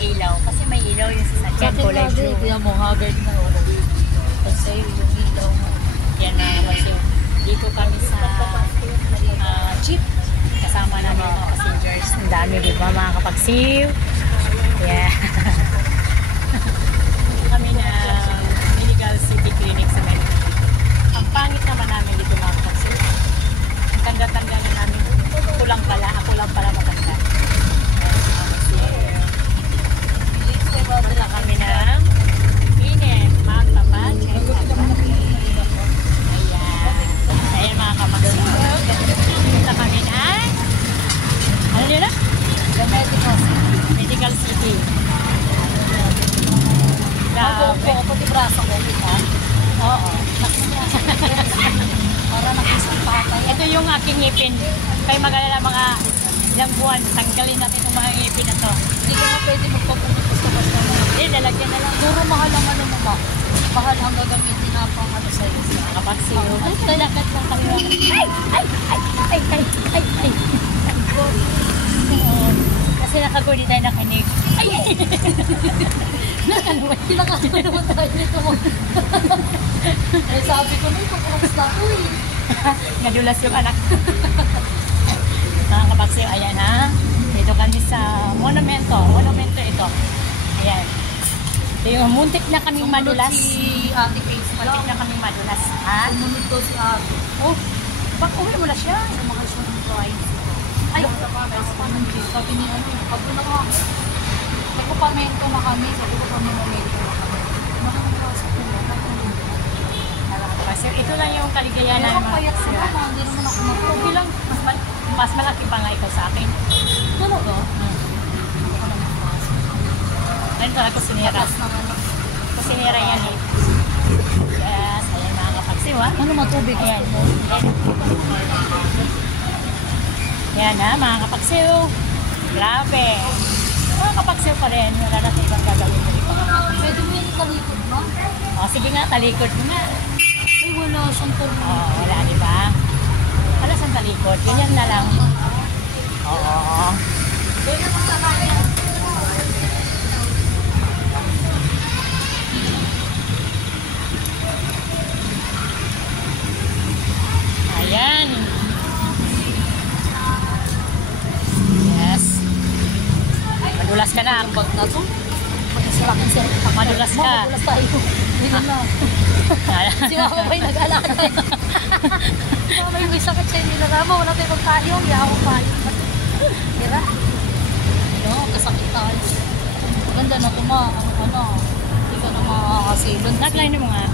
ilaw. Kasi may ilaw yung sasakyan kulay blue. Kaya mo haggard na ako. Kasi yung ilaw mo. Yan mga kapagsiw. Dito kami sa jeep. Kasama namin mga passengers. Ang dami di ba mga kapagsiw? Yeah. Kami na Medical City Clinic sa Manila. Ang pangit naman namin dito mga kapagsiw. Ang tanda-tanda na namin. Ako lang pala matanda. Punta kami ng clinic. Magpapag. Ayan mga kapagsiw. Punta kami ng ano nyo na? The Medical City. Ako di braso ko, kita. Oo. Para nakisang patay. Ito yung aking ngipin. Kayo mag-alala mga ilang buwan. Tanggalin natin itong mga ngipin na to. Hindi ko na pwede magpapulipas-tapas na mo. Hindi, lalagyan na lang. Puro mahal ang ano mo ba? Mahal ang gagamitin na pang ano sa'yo. Mga kapagsiyo. Ay, talagat lang kami. Ay. Kasi nakaguli tayo na kinig. Ay. Kinakasama naman tayo nito mo. Eh sabi ko na itong kamusta ko eh. Nadulas yung anak. Mga kapagsiyo, ayan ha. Dito kami sa monumento. Monumento ito. Ayan. Ito yung muntik na kaming madulas. Si Ate Paige pala. Muntik na kaming madulas. Ha? Sumunod to si Ate. Oh, bak uwi mo na siya. Sa mga siya ng drawing. Ay, sabi ni ano, pag na ka. Nagpapamento na kami. Sabi ko pamimamento na kami. Nakakasa ko na. Sir, ito lang yung kaligayahan Kaya ng kung payak sila na, hindi naman ako Okay lang. Mas malaki pa nga ikaw sa akin. Talaga? Ganito ako sinira. Takas naman. Kusinira yan eh. Yes, ayan mga kapagsiw ha. Ano matubig? Ayan. Yan ha, mga kapagsiw. Grabe. Mga kapagsiw pa rin. Wala na sa ibang gagawin mo dito. Pwede mo yung talikod mo? O, sige nga, talikod mo nga. Ay, wala siyang talikod. O, wala, di ba? Wala siyang talikod. Ganyan na lang. Oo. Pwede mo sa kanya. Ayan. Yes. Madulas ka na. Ang bag na to. Pagkasilakin siya. Madulas ka. Madulas tayo. Hindi na. Si Mama may nag-alala. Si Mama yung may sakit siya. Hindi na naman. Wala tayo magtayo. Hindi ako payo. Diba? No, kasakit tayo. Ganda na kuma. Ano. Hindi ka na makakasilon. Nag-line mo nga.